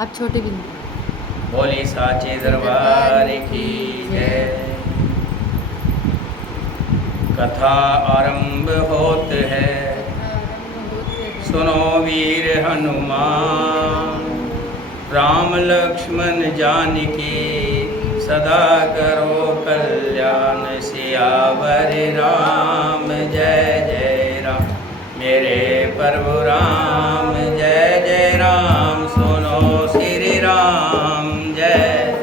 आप छोटे बिंदु। बोली साचे दरबार की जय। कथा आरंभ होत है, सुनो वीर हनुमान। राम लक्ष्मण जानकी सदा करो कल्याण। सियावर राम जय जय राम, मेरे प्रभु राम जय जय राम। सुनो श्री राम जय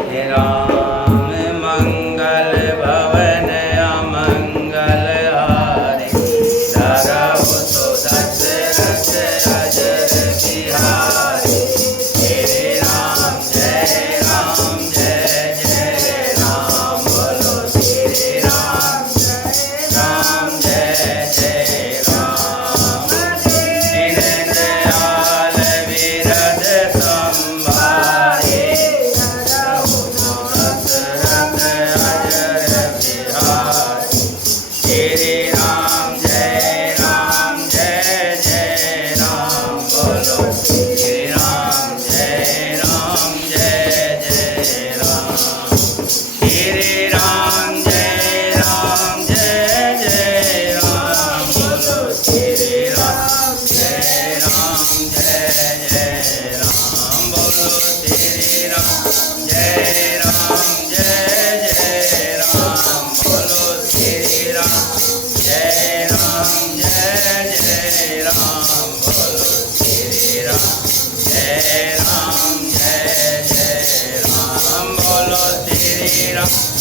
जय राम। मंगल भवन अमंगल हारे, धरहु तो दशरथ अजर बिहारी। श्री राम जय राम जय जय राम। बोलो श्री राम राम जय जय राम। दीन दयाल विरद संभारे, धरहु तो दशरथ अजर बिहारी। श्री राम जय जय राम। बोलो श्री राम जय जय राम। श्री राम जय जय राम। बोलो श्री राम जय जय राम। बोलो श्री राम जय जय राम। बोलो श्री राम जय जय राम। बोलो श्री राम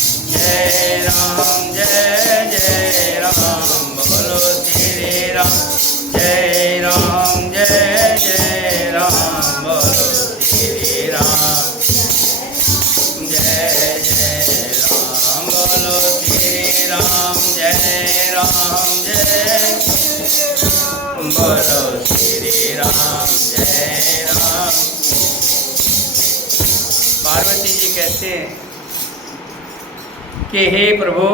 जय जय राम। बोलो श्री राम जय जय राम। बोलो श्री राम जय जय राम। बोलो श्री राम जय जय राम। बोलो श्री राम जय बोलो श्री राम जय राम। पार्वती जी कहते हैं कि हे प्रभु,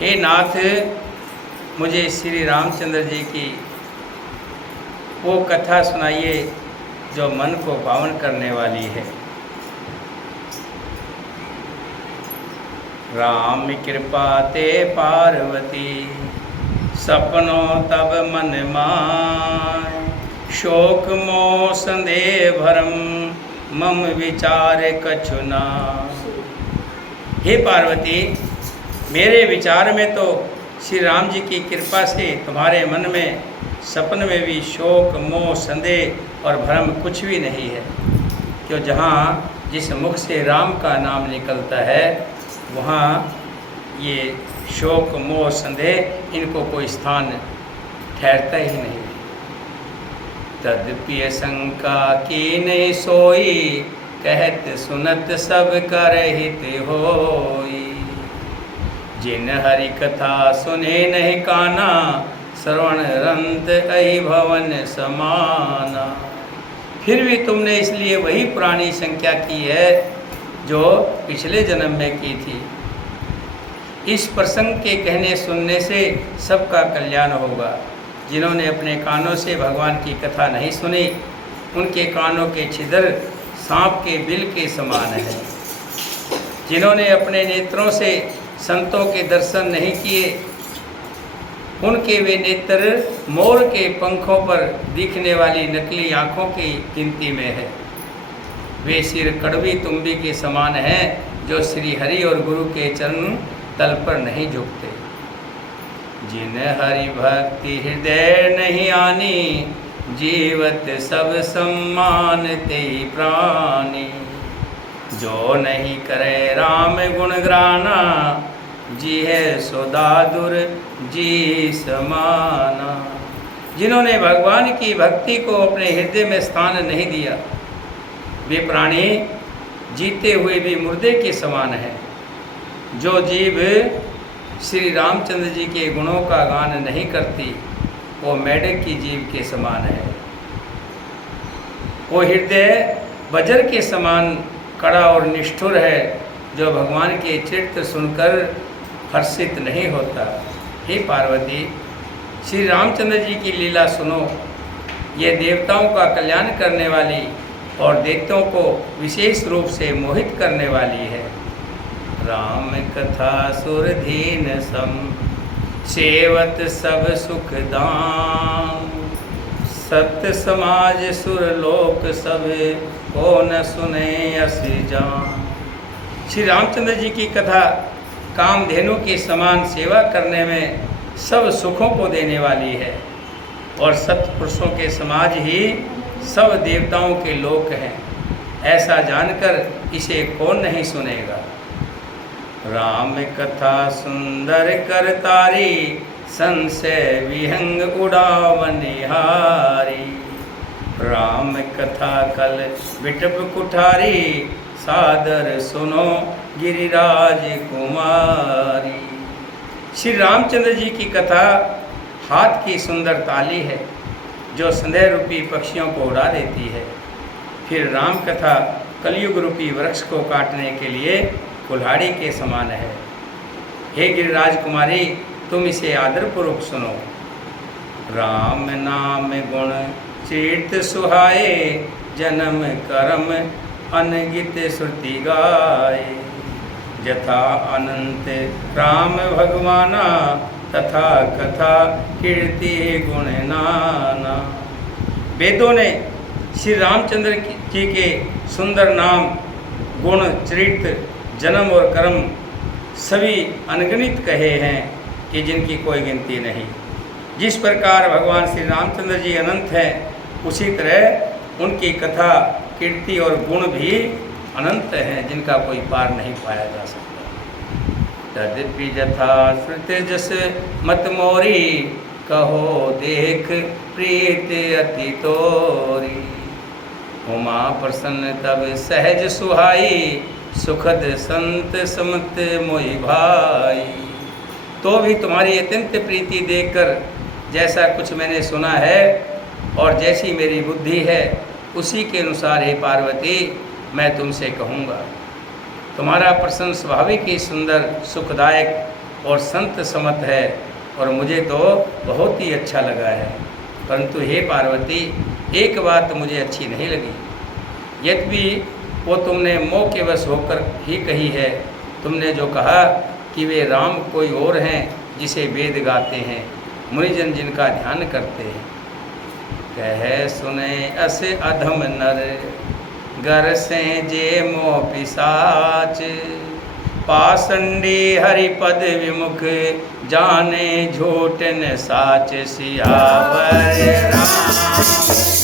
हे नाथ, मुझे श्री रामचंद्र जी की वो कथा सुनाइए जो मन को पावन करने वाली है। राम कृपा ते पार्वती, सपनों तब मन माय। शोक मोह संदेह भरम, मम विचार कछु नाय। हे पार्वती, मेरे विचार में तो श्री राम जी की कृपा से तुम्हारे मन में सपन में भी शोक मोह संदेह और भ्रम कुछ भी नहीं है। क्यों, जहाँ जिस मुख से राम का नाम निकलता है वहाँ ये शोक मोह संदेह इनको कोई स्थान ठहरता ही नहीं। तद्पिय शंका की नहीं सोई, कहत सुनत सब कर हित होई। जिन हरि कथा सुने नहीं काना, श्रवण रंत अहि भवन समाना। फिर भी तुमने इसलिए वही पुरानी संख्या की है जो पिछले जन्म में की थी। इस प्रसंग के कहने सुनने से सबका कल्याण होगा। जिन्होंने अपने कानों से भगवान की कथा नहीं सुनी, उनके कानों के छिद्र सांप के बिल के समान है। जिन्होंने अपने नेत्रों से संतों के दर्शन नहीं किए, उनके वे नेत्र मोर के पंखों पर दिखने वाली नकली आँखों की गिनती में है। वे सिर कड़वी तुम्बी के समान हैं जो श्री हरि और गुरु के चरण तल पर नहीं झुकते। जिन हरि भक्ति हृदय नहीं आनी, जीवत सब सम्मान ते प्राणी। जो नहीं करे राम गुण ग्राना, जी है सोदादुर जी समाना। जिन्होंने भगवान की भक्ति को अपने हृदय में स्थान नहीं दिया, वे प्राणी जीते हुए भी मुर्दे के समान है। जो जीव श्री रामचंद्र जी के गुणों का गान नहीं करती, वो मेढक की जीव के समान है। वो हृदय वज्र के समान कड़ा और निष्ठुर है, जो भगवान के चरित्र सुनकर हर्षित नहीं होता। हे पार्वती, श्री रामचंद्र जी की लीला सुनो। ये देवताओं का कल्याण करने वाली और देवताओं को विशेष रूप से मोहित करने वाली है। राम कथा सुरधीन सम सेवत सब सुख दाम, सत्य समाज सुरलोक सब को न सुने अस जान। श्री रामचंद्र जी की कथा कामधेनु के समान सेवा करने में सब सुखों को देने वाली है और सत्पुरुषों के समाज ही सब देवताओं के लोक हैं, ऐसा जानकर इसे कौन नहीं सुनेगा। राम कथा सुंदर करतारी, संशय विहंग उड़ावनिहारी। राम कथा कल विटप कुठारी, सादर सुनो गिरिराज कुमारी। श्री रामचंद्र जी की कथा हाथ की सुंदर ताली है जो संदेह रूपी पक्षियों को उड़ा देती है। फिर राम कथा कलयुग रूपी वृक्ष को काटने के लिए कुल्हाड़ी के समान है। हे गिरिराज कुमारी, तुम इसे आदरपूर्वक सुनो। राम नाम गुण चीर्त सुहाए, जन्म कर्म अनगित श्रुति गाए। यथा अनंत राम भगवाना, तथा कथा कीर्ति गुण नाना। वेदों ने श्री रामचंद्र जी के सुंदर नाम, गुण, चरित्र, जन्म और कर्म सभी अनगिनत कहे हैं कि जिनकी कोई गिनती नहीं। जिस प्रकार भगवान श्री रामचंद्र जी अनंत हैं, उसी तरह उनकी कथा, कीर्ति और गुण भी अनंत हैं, जिनका कोई पार नहीं पाया जा सकता। तद्यपि यथा श्रुति जस मत मोरी, कहो देख प्रीत अति तोरी। उमा प्रसन्न तब सहज सुहाई, सुखद संत समत मोहि भाई। तो भी तुम्हारी अत्यंत प्रीति देखकर जैसा कुछ मैंने सुना है और जैसी मेरी बुद्धि है, उसी के अनुसार हे पार्वती मैं तुमसे कहूँगा। तुम्हारा प्रसन्न स्वाभाविक ही सुंदर, सुखदायक और संत समत है और मुझे तो बहुत ही अच्छा लगा है। परंतु हे पार्वती, एक बात मुझे अच्छी नहीं लगी। यद्यपि वो तुमने मोह के वश होकर ही कही है। तुमने जो कहा कि वे राम कोई और हैं जिसे वेद गाते हैं, मुनिजन जिनका ध्यान करते हैं। कह सुने अस अधम नर, गर से जे मोह पिशाच। पाषंडी हरिपद विमुख, जाने झूठ न साच। सियावर राम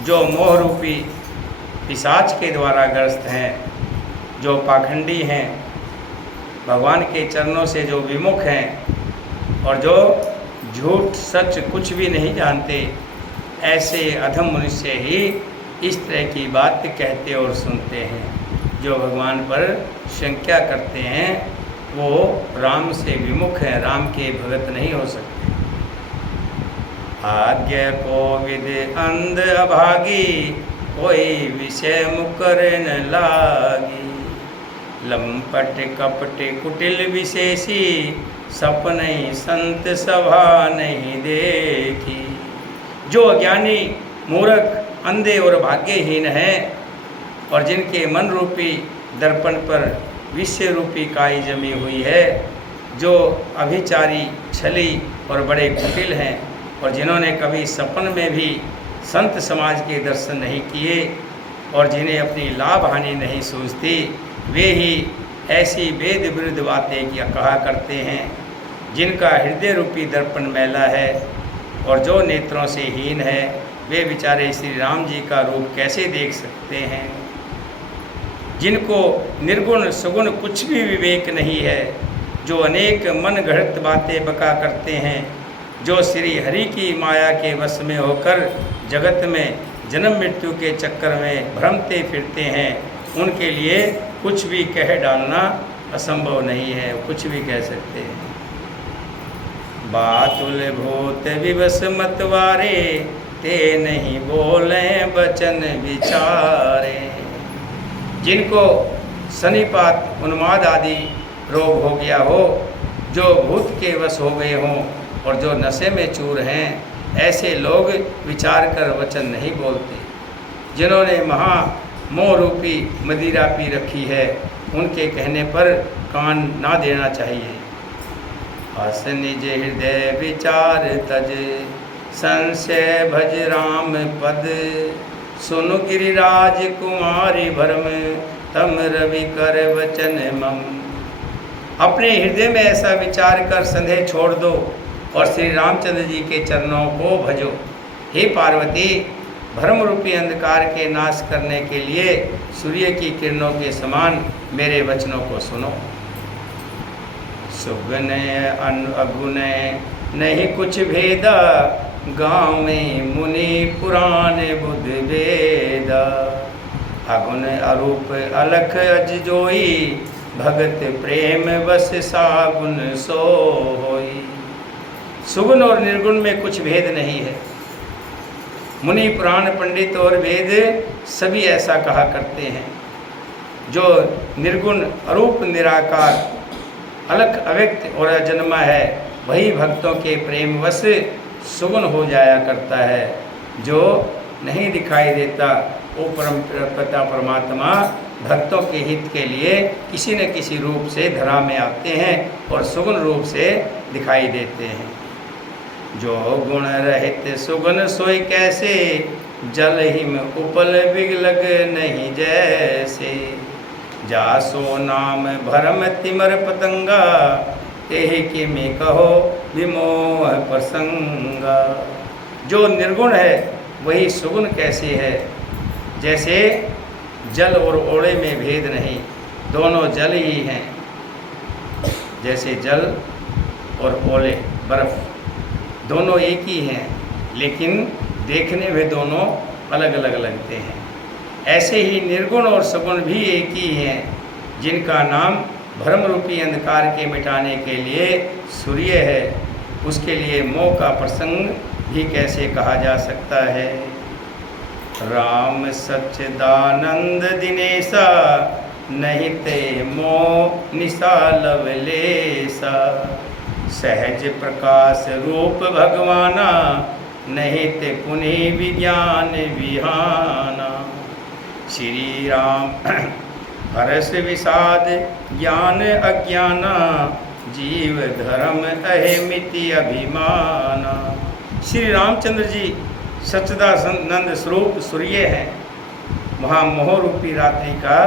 जो मोह रूपी पिशाच के द्वारा ग्रस्त हैं, जो पाखंडी हैं, भगवान के चरणों से जो विमुख हैं और जो झूठ सच कुछ भी नहीं जानते, ऐसे अधम मनुष्य ही इस तरह की बात कहते और सुनते हैं। जो भगवान पर शंका करते हैं वो राम से विमुख हैं, राम के भगत नहीं हो सकते। आज्ञा को विद अंध अभागी, कोई विषय मुकर न लागी। लंपट कपट कुटिल विशेषी, सपने संत सभा नहीं देखी। जो अज्ञानी, मूर्ख, अंधे और भाग्यहीन हैं और जिनके मन रूपी दर्पण पर विषय रूपी काई जमी हुई है, जो अभिचारी, छली और बड़े कुटिल हैं और जिन्होंने कभी सपन में भी संत समाज के दर्शन नहीं किए और जिन्हें अपनी लाभ हानि नहीं सूझती, वे ही ऐसी वेद विरुद्ध बातें क्या कहा करते हैं। जिनका हृदय रूपी दर्पण मैला है और जो नेत्रों से हीन है, वे बेचारे श्री राम जी का रूप कैसे देख सकते हैं। जिनको निर्गुण सुगुण कुछ भी विवेक नहीं है, जो अनेक मन घड़त बातें बका करते हैं, जो श्री हरि की माया के वश में होकर जगत में जन्म मृत्यु के चक्कर में भ्रमते फिरते हैं, उनके लिए कुछ भी कह डालना असंभव नहीं है, कुछ भी कह सकते हैं। बातुल भूत विवश मतवारे, ते नहीं बोले बचन विचारे। जिनको सनिपात उन्माद आदि रोग हो गया हो, जो भूत के वश हो गए हों और जो नशे में चूर हैं, ऐसे लोग विचार कर वचन नहीं बोलते। जिन्होंने महा मोह रूपी मदिरा पी रखी है, उनके कहने पर कान ना देना चाहिए। हस निज हृदय विचार तज, संशय भज राम पद। सुनु गिरिराज कुमारी भरम, तम रवि कर वचन मम। अपने हृदय में ऐसा विचार कर संदेह छोड़ दो और श्री रामचंद्र जी के चरणों को भजो। हे पार्वती, भ्रम रूपी अंधकार के नाश करने के लिए सूर्य की किरणों के समान मेरे वचनों को सुनो। सुगुन अगुण नहीं कुछ भेदा, गाँव में मुनि पुराण बुध वेदा। अगुण अरूप अलख अज जोई, भगत प्रेम बस सागुन सोई। सुगुण और निर्गुण में कुछ भेद नहीं है। मुनि पुराण पंडित और वेद सभी ऐसा कहा करते हैं। जो निर्गुण अरूप निराकार अलख अव्यक्त और अजन्मा है, वही भक्तों के प्रेमवश सुगुण हो जाया करता है। जो नहीं दिखाई देता, वो पिता परमात्मा भक्तों के हित के लिए किसी न किसी रूप से धरा में आते हैं और सुगुण रूप से दिखाई देते हैं। जो गुण रहित सुगुण सोई कैसे, जल हिम उपल बिगलग नहीं जैसे। जासो नाम भरम तिमर पतंगा, तेहि कि में कहो विमोह प्रसंगा। जो निर्गुण है वही सुगुण कैसे है, जैसे जल और ओले में भेद नहीं, दोनों जल ही हैं। जैसे जल और ओले बर्फ दोनों एक ही हैं, लेकिन देखने में दोनों अलग अलग लगते हैं। ऐसे ही निर्गुण और सगुण भी एक ही हैं, जिनका नाम भ्रम रूपी अंधकार के मिटाने के लिए सूर्य है। उसके लिए मोह का प्रसंग भी कैसे कहा जा सकता है। राम सच्चिदानंद दिनेशा, नहीं ते मोह निशा लवलेशा। सहज प्रकाश रूप भगवाना, नहीं ते पुनि विज्ञान विहाना। श्री राम हर्ष विषाद ज्ञान अज्ञाना, जीव धर्म अहिमिति अभिमाना। श्री रामचंद्र जी सच्चिदानंद स्वरूप सूर्य हैं। वहाँ मोह रूपी रात्रि का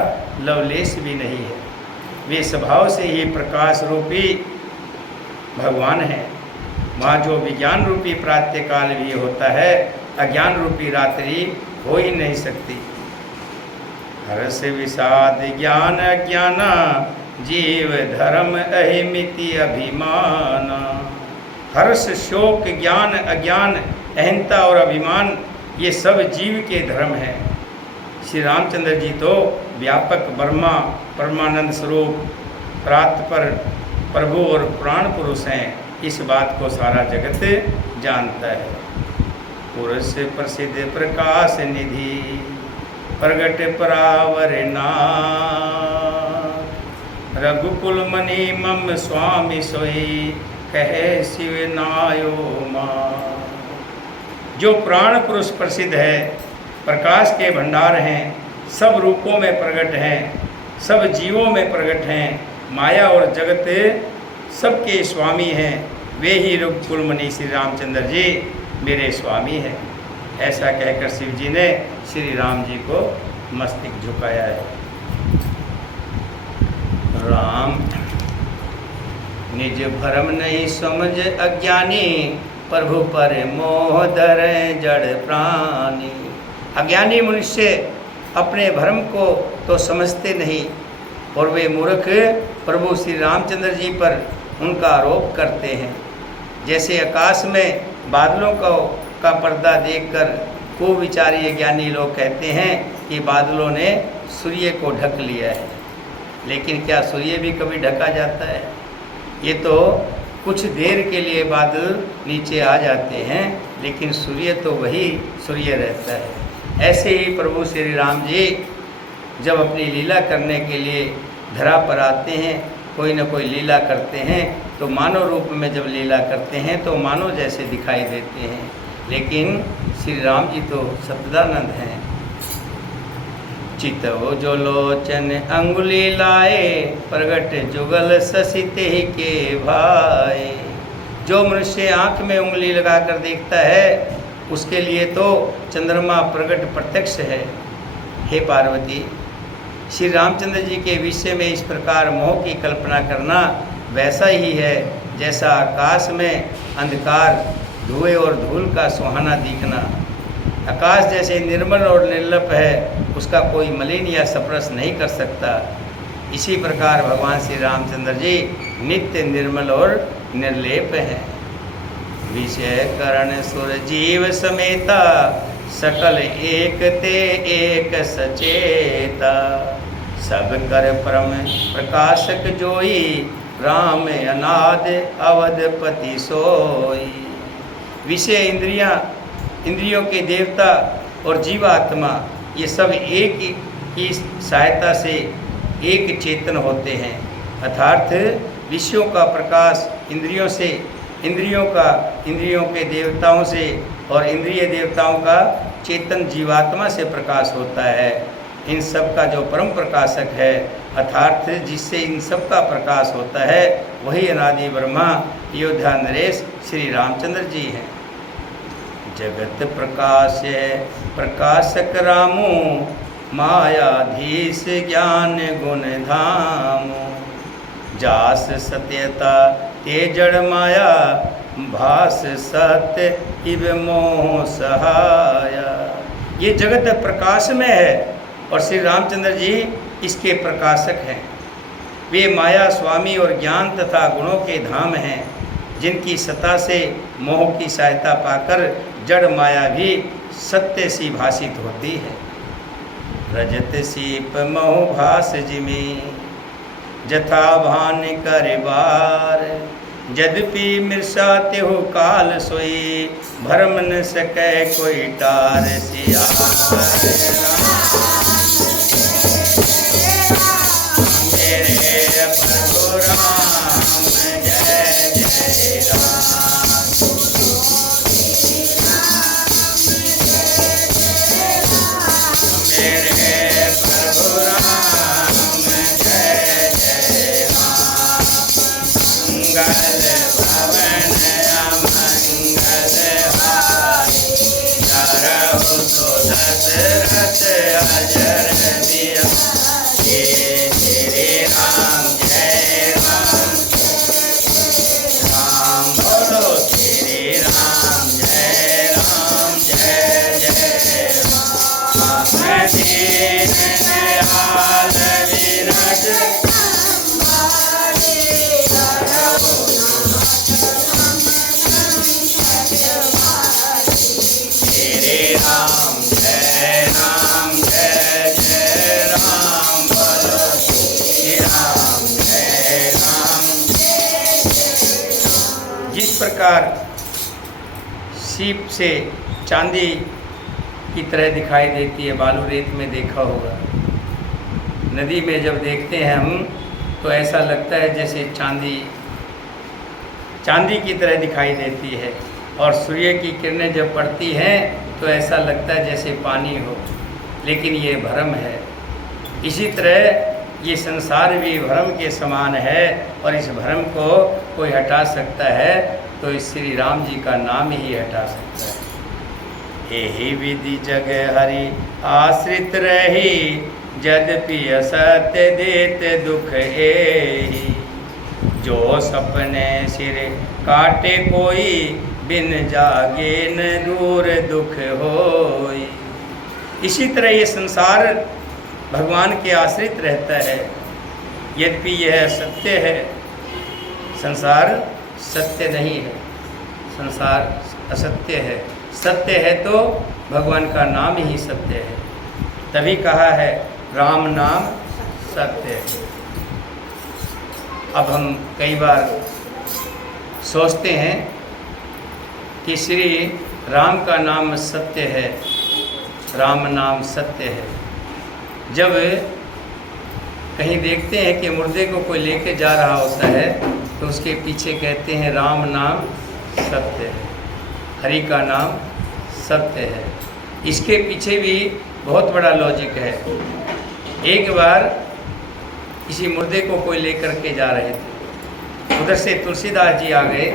लवलेश भी नहीं है। वे स्वभाव से ही प्रकाश रूपी भगवान हैं। वहाँ जो विज्ञान रूपी प्रातःकाल भी होता है, अज्ञान रूपी रात्रि हो ही नहीं सकती। हर्ष विषाद ज्ञान अज्ञाना, जीव धर्म अहिमिति अभिमाना। हर्ष शोक ज्ञान अज्ञान अहंता और अभिमान, ये सब जीव के धर्म हैं। श्री रामचंद्र जी तो व्यापक ब्रह्मा परमानंद स्वरूप प्रातपर प्रभु और पुराण पुरुष हैं। इस बात को सारा जगत जानता है। पुरुष प्रसिद्ध प्रकाश निधि, प्रगट परावर नाथ। रघुकुल मणि मम स्वामी सोई, कहे शिव नायो मां। जो प्राण पुरुष प्रसिद्ध है, प्रकाश के भंडार हैं, सब रूपों में प्रकट हैं, सब जीवों में प्रकट हैं, माया और जगत सबके स्वामी हैं, वे ही रघुकुल मणि श्री रामचंद्र जी मेरे स्वामी हैं। ऐसा कहकर शिव जी ने श्री राम जी को मस्तक झुकाया है। राम निज भरम नहीं समझ अज्ञानी, प्रभु पर मोह धरे जड़ प्राणी। अज्ञानी मनुष्य अपने भ्रम को तो समझते नहीं और वे मूर्ख प्रभु श्री रामचंद्र जी पर उनका आरोप करते हैं। जैसे आकाश में बादलों का पर्दा देखकर कुविचारी ज्ञानी लोग कहते हैं कि बादलों ने सूर्य को ढक लिया है, लेकिन क्या सूर्य भी कभी ढका जाता है? ये तो कुछ देर के लिए बादल नीचे आ जाते हैं, लेकिन सूर्य तो वही सूर्य रहता है। ऐसे ही प्रभु श्री राम जी जब अपनी लीला करने के लिए धरा पर आते हैं, कोई न कोई लीला करते हैं, तो मानव रूप में जब लीला करते हैं तो मानव जैसे दिखाई देते हैं, लेकिन श्री राम जी तो सच्चिदानंद हैं। चितव जो लोचन अंगुली लाए, प्रगट जुगल ससिते के भाई। जो मनुष्य आँख में उंगली लगाकर देखता है, उसके लिए तो चंद्रमा प्रगट प्रत्यक्ष है। हे पार्वती, श्री रामचंद्र जी के विषय में इस प्रकार मोह की कल्पना करना वैसा ही है जैसा आकाश में अंधकार, धुएं और धूल का सुहाना दिखना। आकाश जैसे निर्मल और निर्लप है, उसका कोई मलिन या स्पर्श नहीं कर सकता। इसी प्रकार भगवान श्री रामचंद्र जी नित्य निर्मल और निर्लेप हैं। विषय करण सुर जीव समेता, सकल एक ते एक सचेता। सब कर परम प्रकाशक जोई, राम अनाद अवधपति सोई। विषय इंद्रियों के देवता और जीवात्मा, ये सब एक ही सहायता से एक चेतन होते हैं। अर्थात विषयों का प्रकाश इंद्रियों से, इंद्रियों के देवताओं से और इंद्रिय देवताओं का चेतन जीवात्मा से प्रकाश होता है। इन सब का जो परम प्रकाशक है, अर्थात जिससे इन सब का प्रकाश होता है, वही अनादि ब्रह्मा अयोध्या नरेश श्री रामचंद्र जी हैं। जगत प्रकाश है प्रकाशक रामो, मायाधीश ज्ञान गुण धामो। जास सत्यता ते जड़ माया, भास सत्य इव मोह सहाया। ये जगत प्रकाश में है और श्री रामचंद्र जी इसके प्रकाशक हैं। वे माया स्वामी और ज्ञान तथा गुणों के धाम हैं, जिनकी सत्ता से मोह की सहायता पाकर जड़ माया भी सत्य सी भाषित होती है। रजत सीप मोह भास जिमी, जथा भान कर बार। यद्यपि मिर्साते हो काल सोई, भरम न सके कोई टार। सिया मेरे प्रभु राम, जय जय राम। मेरे प्रभु राम, जय जय राम। मंगल भवन अमंगल हारी, करहु तो दशरथ अजर दिया। श्री राम जय राम, राम बोलो श्री राम जय राम, जय जय राम। दीन दयाल विरज श्री राम जय राम, जय जय राम। बोलो श्री राम जय राम। जिस प्रकार सीप से चांदी की तरह दिखाई देती है, बालू रेत में देखा होगा, नदी में जब देखते हैं हम तो ऐसा लगता है जैसे चांदी की तरह दिखाई देती है, और सूर्य की किरणें जब पड़ती हैं तो ऐसा लगता है जैसे पानी हो, लेकिन ये भ्रम है। इसी तरह ये संसार भी भ्रम के समान है, और इस भ्रम को कोई हटा सकता है तो इस श्री राम जी का नाम ही हटा सकता है। एहि विधि जग हरि आश्रित रही, यद्यपि असत्य देत दुख एहि। जो सपने सिर काटे कोई, बिन जागे न दूर दुख होई। इसी तरह ये संसार भगवान के आश्रित रहता है, यद्यपि यह सत्य है। संसार सत्य नहीं है, संसार असत्य है। सत्य है तो भगवान का नाम ही सत्य है। तभी कहा है राम नाम सत्य है। अब हम कई बार सोचते हैं कि श्री राम का नाम सत्य है, राम नाम सत्य है। जब कहीं देखते हैं कि मुर्दे को कोई लेके जा रहा होता है तो उसके पीछे कहते हैं राम नाम सत्य है, हरि का नाम सत्य है। इसके पीछे भी बहुत बड़ा लॉजिक है। एक बार किसी मुर्दे को कोई लेकर के जा रहे थे, उधर से तुलसीदास जी आ गए,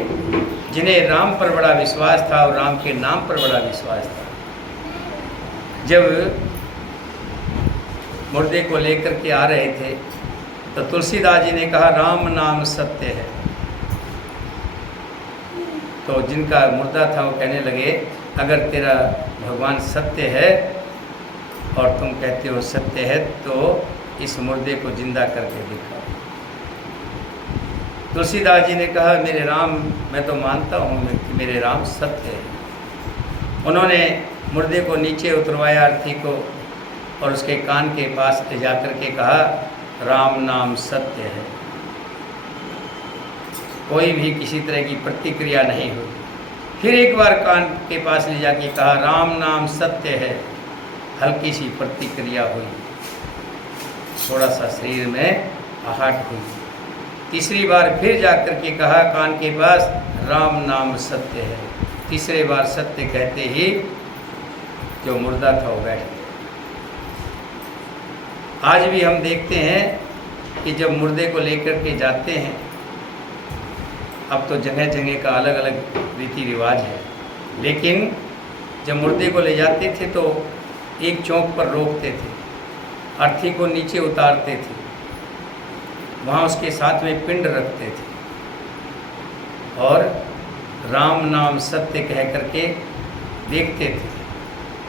जिन्हें राम पर बड़ा विश्वास था और राम के नाम पर बड़ा विश्वास था। जब मुर्दे को लेकर के आ रहे थे तो तुलसीदास जी ने कहा राम नाम सत्य है। तो जिनका मुर्दा था वो कहने लगे, अगर तेरा भगवान सत्य है और तुम कहते हो सत्य है तो इस मुर्दे को जिंदा करके दिखाओ। तुलसीदास जी ने कहा मेरे राम, मैं तो मानता हूँ कि मेरे राम सत्य है। उन्होंने मुर्दे को नीचे उतरवाया अर्थी को और उसके कान के पास ले जा कर के कहा राम नाम सत्य है। कोई भी किसी तरह की प्रतिक्रिया नहीं हुई। फिर एक बार कान के पास ले जाके कहा राम नाम सत्य है। हल्की सी प्रतिक्रिया हुई, थोड़ा सा शरीर में आहट हुई। तीसरी बार फिर जाकर के कहा कान के पास राम नाम सत्य है। तीसरे बार सत्य कहते ही जो मुर्दा था वो बैठ गया। आज भी हम देखते हैं कि जब मुर्दे को लेकर के जाते हैं, अब तो जगह जगह का अलग अलग रीति रिवाज है, लेकिन जब मुर्दे को ले जाते थे तो एक चौक पर रोकते थे, अर्थी को नीचे उतारते थे, वहाँ उसके साथ में पिंड रखते थे और राम नाम सत्य कह करके देखते थे।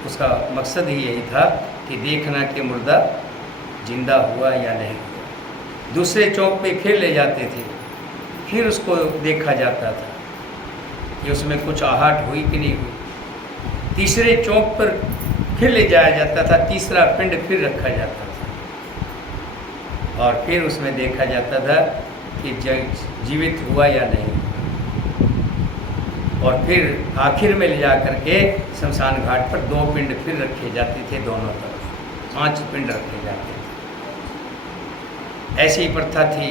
उसका मकसद ही यही था कि देखना कि मुर्दा जिंदा हुआ या नहीं हुआ। दूसरे चौक पे फिर ले जाते थे, फिर उसको देखा जाता था कि उसमें कुछ आहट हुई कि नहीं हुई। तीसरे चौक पर फिर ले जाया जाता था, तीसरा पिंड फिर रखा जाता था और फिर उसमें देखा जाता था कि जीवित हुआ या नहीं। और फिर आखिर में ले जा करके शमशान घाट पर 2 पिंड फिर रखे जाते थे, दोनों तरफ 5 पिंड रखे जाते थे। ऐसी प्रथा थी,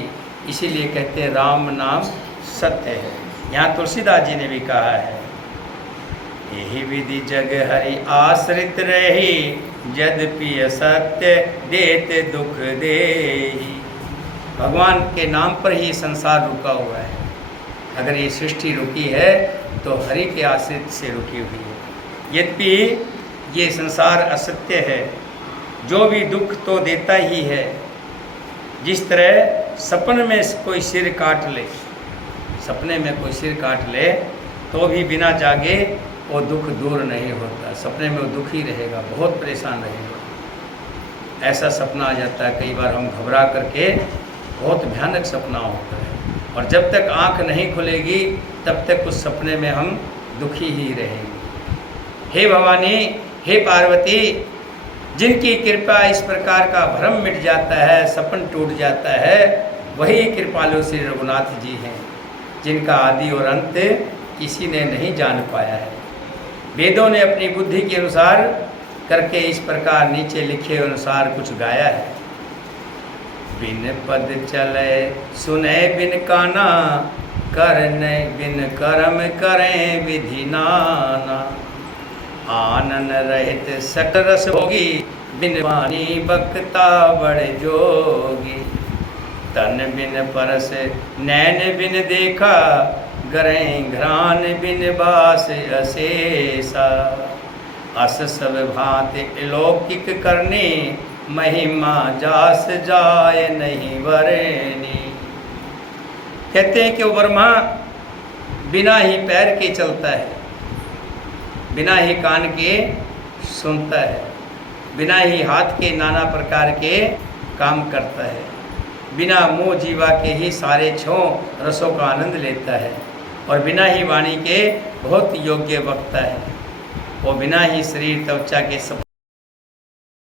इसीलिए कहते हैं राम नाम सत्य है। यहाँ तुलसीदास जी ने भी कहा है यही विधि जग हरि आश्रित रही, यद्यपि असत्य देते दुख देहि। भगवान के नाम पर ही संसार रुका हुआ है। अगर ये सृष्टि रुकी है तो हरि के आश्रित से रुकी हुई है। यद्यपि ये संसार असत्य है, जो भी दुख तो देता ही है। जिस तरह सपने में कोई सिर काट ले, सपने में कोई सिर काट ले तो भी बिना जागे वो दुख दूर नहीं होता। सपने में वो दुख ही रहेगा, बहुत परेशान रहेगा। ऐसा सपना आ जाता है, कई बार हम घबरा करके, बहुत भयानक सपना होता है और जब तक आँख नहीं खुलेगी तब तक उस सपने में हम दुखी ही रहेंगे। हे भवानी, हे पार्वती, जिनकी कृपा इस प्रकार का भ्रम मिट जाता है, सपन टूट जाता है, वही कृपालु श्री रघुनाथ जी हैं, जिनका आदि और अंत किसी ने नहीं जान पाया है। वेदों ने अपनी बुद्धि के अनुसार करके इस प्रकार नीचे लिखे अनुसार कुछ गाया है। बिन पद चले सुने बिन काना, करने बिन कर्म करें विधि नाना। आनन रहित सकल रस होगी, बिन वाणी बक्ता बड़ जोगी। तन बिन परस नैन बिन देखा, गरें घ्राण बिन बास अशेषा। अस सब भांति अलौकिक करने, महिमा जास जाय नहीं वरनी। कहते हैं कि वो ब्रह्मा बिना ही पैर के चलता है, बिना ही कान के सुनता है, बिना ही हाथ के नाना प्रकार के काम करता है, बिना मुंह जीवा के ही सारे छों रसों का आनंद लेता है, और बिना ही वाणी के बहुत योग्य वक्ता है, और बिना ही शरीर त्वचा के सब